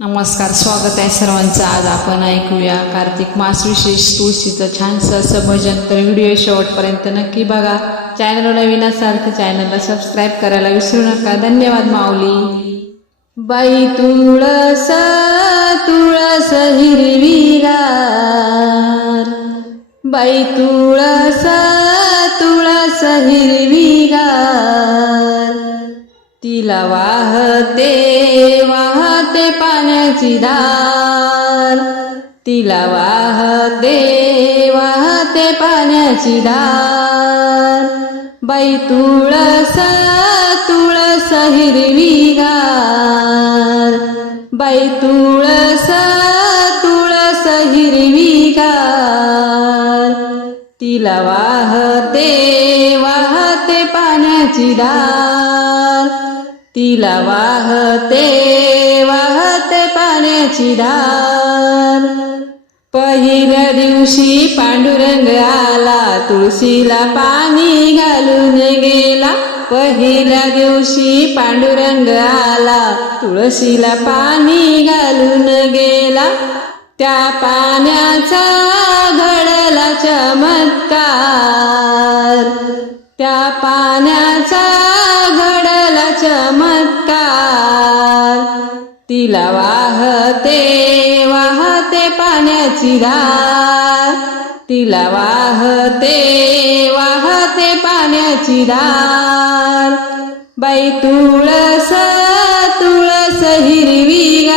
नमस्कार स्वागत आहे सर्वांचं. आज आपण ऐकूया कार्तिक मास विशेष. तुळशीचं छानसं असं भजन. तर व्हिडिओ शेवटपर्यंत नक्की बघा. चॅनल नवीन असाल तर चॅनलला सबस्क्राईब करायला विसरू नका. धन्यवाद माऊली. बाई तुळस तुळस हिरवीगार. बाई तुळस तुळस हिरवीगार. तिला वाहते वाहते पाण्याची धार तिला वाहते वाहते पाण्याची धार बाई तुळस तुळस हिरवीगार. बाई तुळस तुळस हिरवीगार. तिला वाहते वाहते पाण्याची धार तिला वाहते वाहते पाण्याची धार पहिल्या दिवशी पांडुरंग आला तुळशीला पाणी घालून गेला. पहिल्या दिवशी पांडुरंग आला तुळशीला पाणी घालून गेला. त्या पाण्याचा घडला चमत्कार त्या पाण्याचा तिला वाहते वाहते पाण्याची धार. तिला वाहते वाहते पाण्याची धार. बाई तुळस तुळस हिरवीगार.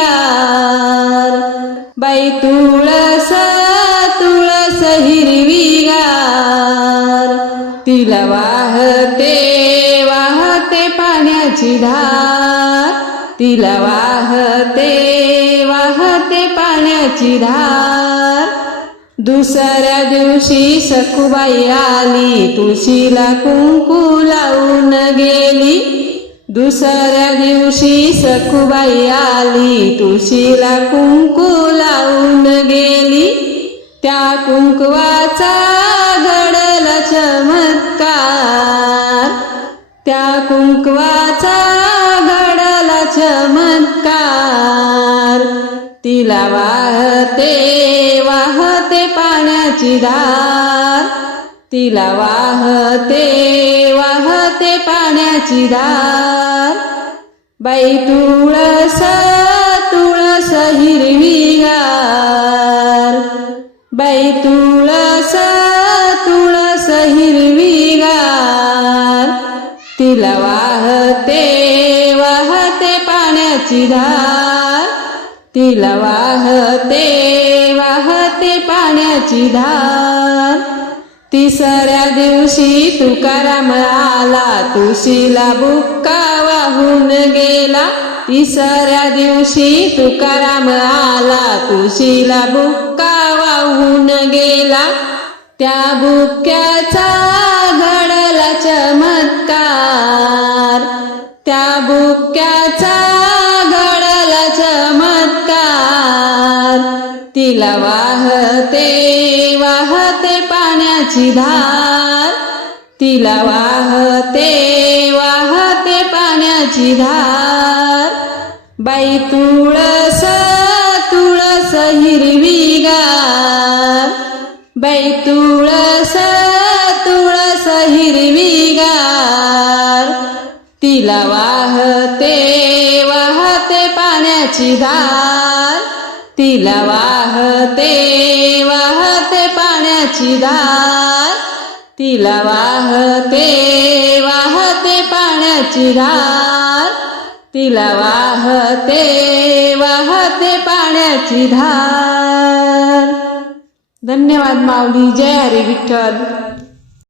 बाई तुळस तुळस हिरवीगार. तिला वाहते वाहते पाण्याची धार. तिला वाहते वाहते पाण्याची धार. दुसऱ्या दिवशी सखुबाई आली तुळशीला कुंकू लावून गेली. दुसऱ्या दिवशी सखुबाई आली तुळशीला कुंकू लावून गेली. त्या कुंकवाचा घडला चमत्कार. त्या कुंकवाचा चमत्कार तिला वाहते वाहते पाण्याची धार. तिला वाहते वाहते पाण्याची धार. बाई तुळस तुळस हिरवीगार. बाई तुळस तुळस हिरवीगार. तिला धार तिला वाहते वाहते पाण्याची धार. तिसऱ्या दिवशी तुकाराम आला तुळशीला बुक्का वाहून गेला. तिसऱ्या दिवशी तुकाराम आला तुळशीला बुक्का वाहून गेला. त्या बुक्क्याचा तिला वाहते वाहते पाण्याची धार. तिला वाहते वाहते पाण्याची धार. बाई तुळस तुळस हिरवीगार बाई तुळस तुळस हिरवीगार तिला वाहते वाहते पाण्याची धार. तिला वाहते वाहते पाण्याची धार तिला वाहते वाहते पाण्याची धार तिला वाहते वाहते पाण्याची धार धन्यवाद माऊली जय हरी विठ्ठल.